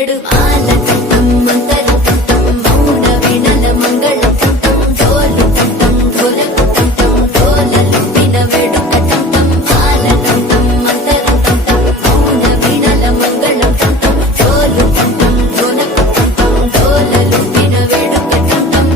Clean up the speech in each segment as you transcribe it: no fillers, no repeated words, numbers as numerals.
నడు ఆలటం మంగళ టం మౌన వినల మంగళ టం డోలు టం డోలకు టం డోలలు విన వేడుక టం ఆలటం మంగళ టం మౌన వినల మంగళ టం డోలు టం డోలకు టం డోలలు విన వేడుక టం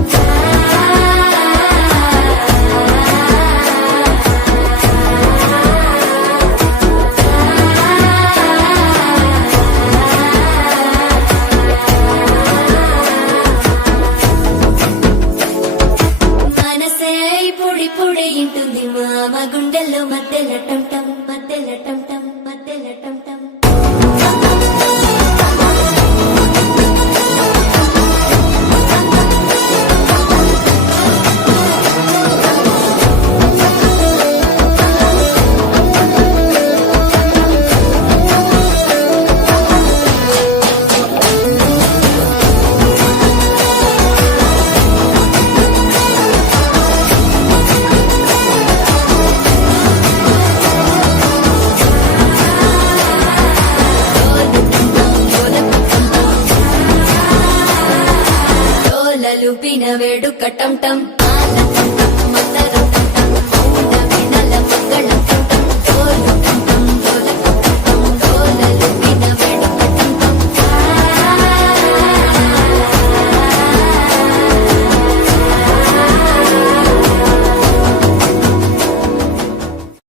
మనసే పొడి పొడి ఇంటుంది మామ గుండెల్లో మధ్యల టం మధ్యల టం మధ్యల టం డోలలు పిన వేడుక టం